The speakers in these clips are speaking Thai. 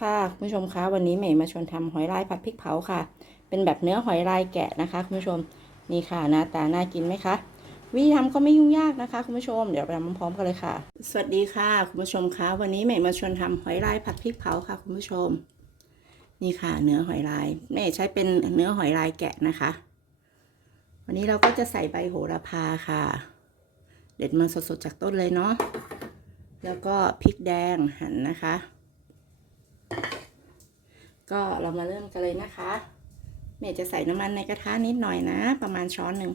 ค่ะคุณผู้ชมคะวันนี้เมย์มาชวนทำหอยลายผัดพริกเผาค่ะ เป็นแบบเนื้อหอยลายแกะนะคะคุณผู้ชมนี่ค่ะหน้าตาน่ากินไหมคะวิธีทำก็ไม่ยุ่งยากนะคะคุณผู้ชมเดี๋ยวไปทำพร้อมกันเลยค่ะ สวัสดีค่ะคุณผู้ชมคะวันนี้เมย์มาชวนทำหอยลายผัดพริกเผาค่ะคุณผู้ชม นี่ค่ะ เนื้อหอยลายเมย์ใช้เป็นเนื้อหอยลายแกะนะคะ วันนี้เราก็จะใส่ใบโหระพาค่ะ เด็ดมาสดๆจากต้นเลยเนาะแล้วก็พริกแดงหั่นนะคะ ก็เรามาเริ่มกันเลยนะคะ เมย์จะใส่น้ำมันในกระทะนิดหน่อยนะ ประมาณช้อนหนึ่ง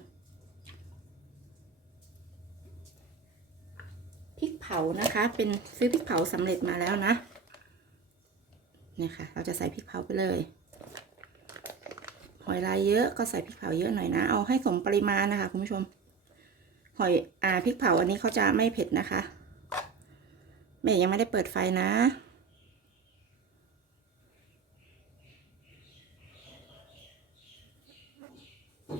พริกเผานะคะ เป็นซื้อพริกเผาสำเร็จมาแล้วนะเนี่ยค่ะ เราจะใส่พริกเผาไปเลยหอยลายเยอะก็ใส่พริกเผาเยอะหน่อยนะ เอาให้สมปริมาณนะคะคุณผู้ชม หอยอ่าพริกเผาอันนี้เขาจะไม่เผ็ดนะคะเมย์ยังไม่ได้เปิดไฟนะ นี่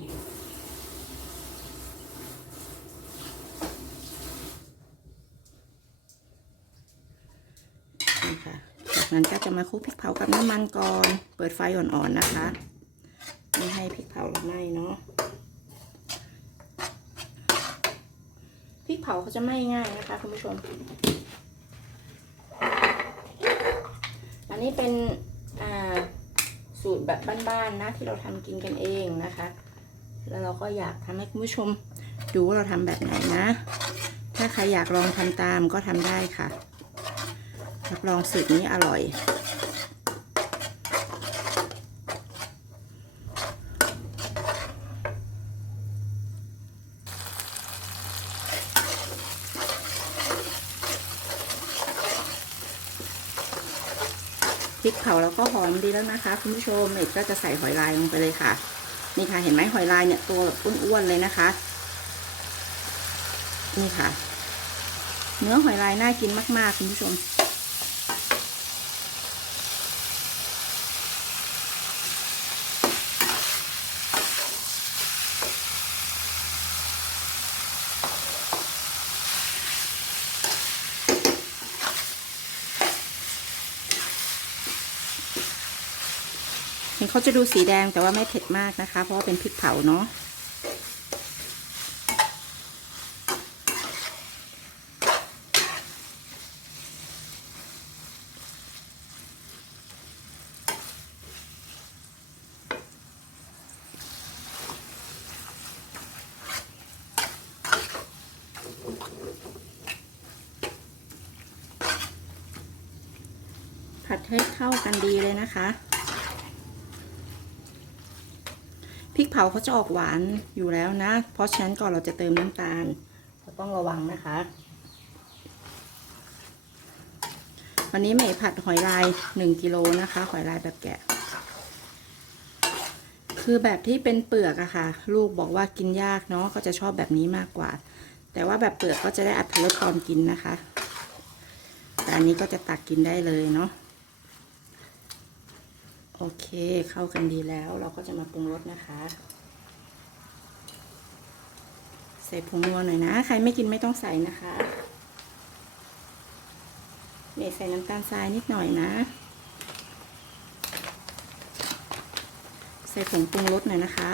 ค่ะจากนั้นก็จะมาคลุกพริกเผากับน้ำมันก่อน เปิดไฟอ่อนๆนะคะ ไม่ให้พริกเผาเราไหม้เนาะ พริกเผาเขาจะไหม้ง่ายนะคะคุณผู้ชม อันนี้เป็น อ่า สูตรแบบบ้านๆนะที่เราทำกินกันเองนะคะ แล้วเราก็อยากทำให้คุณผู้ชมดูว่าเราทำแบบไหนนะ ถ้าใครอยากลองทำตามก็ทำได้ค่ะ รับรองสูตรนี้อร่อย พริกเผาแล้วก็หอมดีแล้วนะคะ คุณผู้ชมเอกก็จะใส่หอยลายลงไปเลยค่ะ นี่ค่ะ เห็นไหมหอยลายเนี่ยตัวแบบอ้วนๆเลยนะคะ นี่ค่ะ เนื้อหอยลายน่ากินมากๆคุณผู้ชม เห็นเขาจะดูสีแดงแต่ว่าไม่เผ็ดมากนะคะ เพราะว่าเป็นพริกเผาเนาะผัดให้เข้ากันดีเลยนะคะ พริกเผาเขาจะออกหวานอยู่แล้วนะ เพราะฉะนั้นก่อนเราจะเติมน้ำตาลเราต้องระวังนะคะ วันนี้เมย์ผัดหอยลายหนึ่งกิโลนะคะ หอยลายแบบแกะ คือแบบที่เป็นเปลือกอะค่ะ ลูกบอกว่ากินยากเนาะก็จะชอบแบบนี้มากกว่า แต่ว่าแบบเปลือกก็จะได้อัตรสตอนกินนะคะแต่อันนี้ก็จะตักกินได้เลยเนาะ อเคเข้ากันดีแล้วเราก็จะมาปรุงรสนะคะ ใส่ผงนัวหน่อยนะ ใครไม่กินไม่ต้องใส่นะคะเมย์ใส่น้ำตาลทรายนิดหน่อยนะ ใส่ผงปรุงรสหน่อยนะคะ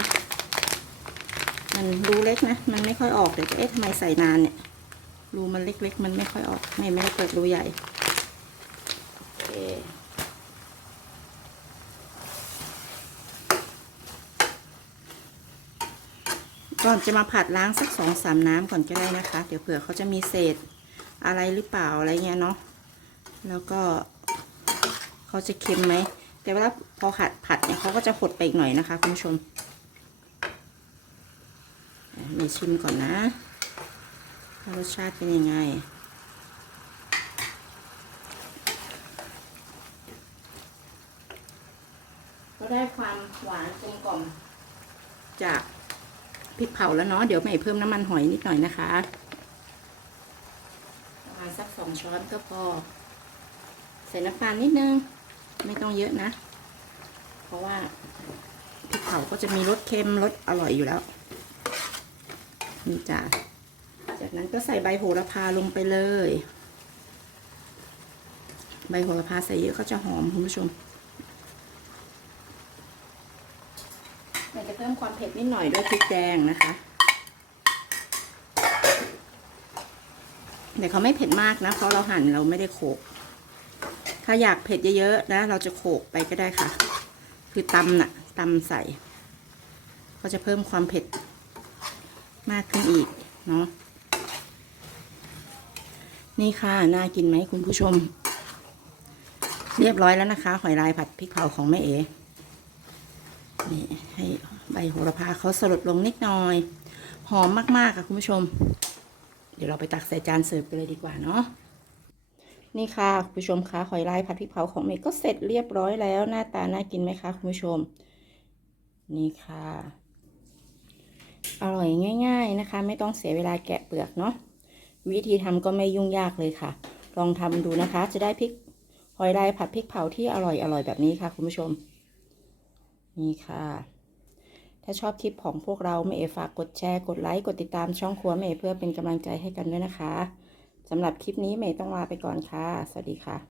มันรูเล็กนะ มันไม่ค่อยออกเดี๋ยวจะเอ๊ะทำไมใส่นานเนี่ยรูมันเล็กๆ มันไม่ค่อยออกไม่ไม่ได้เปิดรูใหญ่โอเค ก่อนจะมาผัดล้างสักสองสามน้ำก่อนก็ได้นะคะ เดี๋ยวเผื่อเขาจะมีเศษอะไรหรือเปล่าอะไรเงี้ยเนาะแล้วก็เขาจะเค็มไหมแต่เวลาพอผัดผัดเนี่ยเขาก็จะหดไปอีกหน่อยนะคะคุณผู้ชมมย์ชิมก่อนนะรสชาติเป็นยังไงก็ได้ความหวานกลมกล่อมจาก พริกเผาแล้วเนาะเดี๋ยวใหม่เพิ่มน้ำมันหอยนิดหน่อยนะคะประมาณสักสองช้อนก็พอ ใส่น้ำตาลนิดนึง ไม่ต้องเยอะนะ เพราะว่าพริกเผาก็จะมีรสเค็มรสอร่อยอยู่แล้วนี่จ้ะจากนั้นก็ใส่ใบโหระพาลงไปเลย ใบโหระพาใส่เยอะก็จะหอมคุณผู้ชม อยาจะเพิ่มความเผ็ดนิดหน่อยด้วยพริกแดงนะคะแต่เขาไม่เผ็ดมากนะ เพราะเราหั่นเราไม่ได้โขก ถ้าอยากเผ็ดเยอะๆนะ เราจะโขกไปก็ได้ค่ะ คือตำน่ะตำใส่ ก็จะเพิ่มความเผ็ดมากขึ้นอีกเนาะ นี่ค่ะ น่ากินไหมคุณผู้ชม เรียบร้อยแล้วนะคะ หอยลายผัดพริกเผาของแม่เอ๋ นี่ให้ใบโหระพาเขาสลดลงนิดหน่อย หอมมากๆค่ะคุณผู้ชม เดี๋ยวเราไปตักใส่จานเสิร์ฟไปเลยดีกว่าเนาะนี่ค่ะคุณผู้ชมคะหอยลายผัดพริกเผาของเมย์ก็เสร็จเรียบร้อยแล้ว หน้าตาน่ากินไหมคะคุณผู้ชม นี่ค่ะ อร่อยง่าย ๆนะคะ ไม่ต้องเสียเวลาแกะเปลือกเนาะวิธีทำก็ไม่ยุ่งยากเลยค่ะ ลองทำดูนะคะ จะได้พริกหอยลายผัดพริกเผาที่อร่อยอร่อยแบบนี้ค่ะคุณผู้ชม นี่ค่ะ ถ้าชอบคลิปของพวกเราเมย์ฝากกดแชร์ กดไลค์ กดติดตามช่องครัวเมย์เพื่อเป็นกำลังใจให้กันด้วยนะคะสำหรับคลิปนี้เมย์ต้องลาไปก่อนค่ะ สวัสดีค่ะ